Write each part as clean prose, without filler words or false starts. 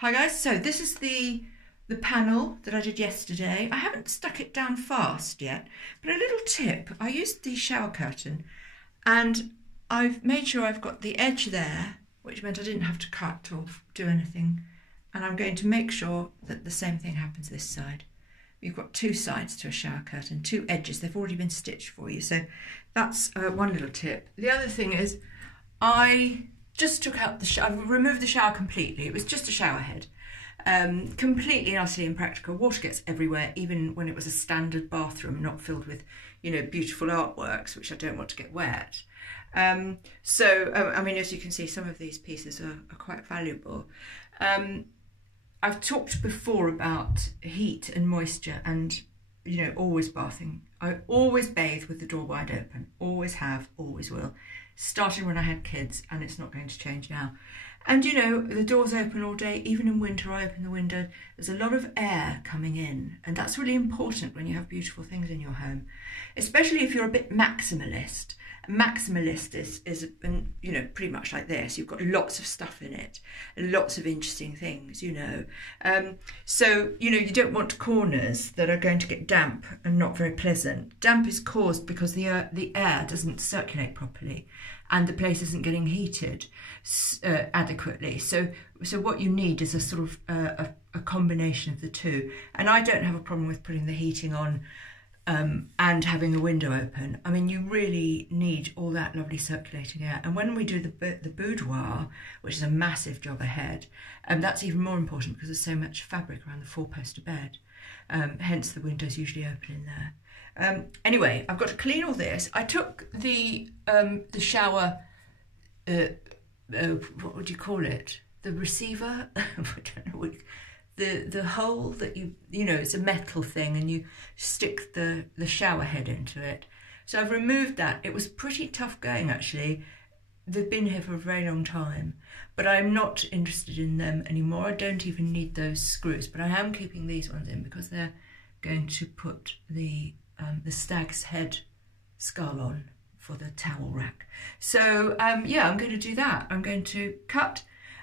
Hi guys, so this is the panel that I did yesterday. I haven't stuck it down fast yet, but a little tip. I used the shower curtain and I've made sure I've got the edge there, which meant I didn't have to cut or do anything. And I'm going to make sure that the same thing happens this side. You've got two sides to a shower curtain, two edges. They've already been stitched for you. So that's one little tip. The other thing is I just took out the shower, I've removed the shower completely. It was just a shower head. Completely and utterly impractical. Water gets everywhere, even when it was a standard bathroom, not filled with, you know, beautiful artworks, which I don't want to get wet. I mean, as you can see, some of these pieces are quite valuable. I've talked before about heat and moisture and, you know, always bathing. I always bathe with the door wide open, always have, always will. Started when I had kids, and it's not going to change now. And you know, the door's open all day. Even in winter, I open the window. There's a lot of air coming in, and that's really important when you have beautiful things in your home, especially if you're a bit maximalist. A maximalist is you know, pretty much like this. You've got lots of stuff in it, lots of interesting things, you know. So, you know, you don't want corners that are going to get damp and not very pleasant. Damp is caused because the air doesn't circulate properly and the place isn't getting heated adequately. So what you need is a sort of a combination of the two. And I don't have a problem with putting the heating on and having the window open. I mean, you really need all that lovely circulating air. And when we do the boudoir, which is a massive job ahead, that's even more important because there's so much fabric around the four-poster bed. Hence the window's usually open in there. Anyway, I've got to clean all this. I took the shower, what would you call it? The receiver? I don't know. The hole that you know, it's a metal thing and you stick the shower head into it. So I've removed that. It was pretty tough going actually. They've been here for a very long time, but I'm not interested in them anymore. I don't even need those screws, but I am keeping these ones in because they're going to put the stag's head skull on for the towel rack. So yeah, I'm going to do that. I'm going to cut.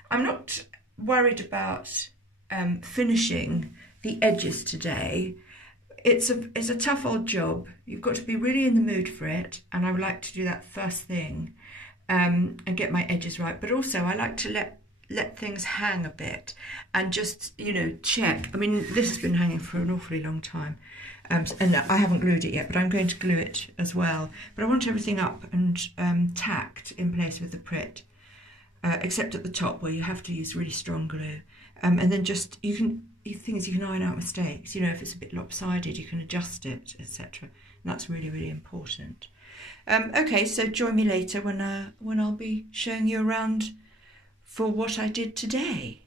I'm not worried about finishing the edges today. It's a tough old job. You've got to be really in the mood for it, and I would like to do that first thing and get my edges right. But also I like to let things hang a bit and just, you know, check. I mean, this has been hanging for an awfully long time, and I haven't glued it yet, but I'm going to glue it as well. But I want everything up and tacked in place with the Pritt, except at the top where you have to use really strong glue. And then just, you can iron out mistakes. You know, if it's a bit lopsided, you can adjust it, etc. And that's really, really important. Okay, so join me later when I'll be showing you around for what I did today.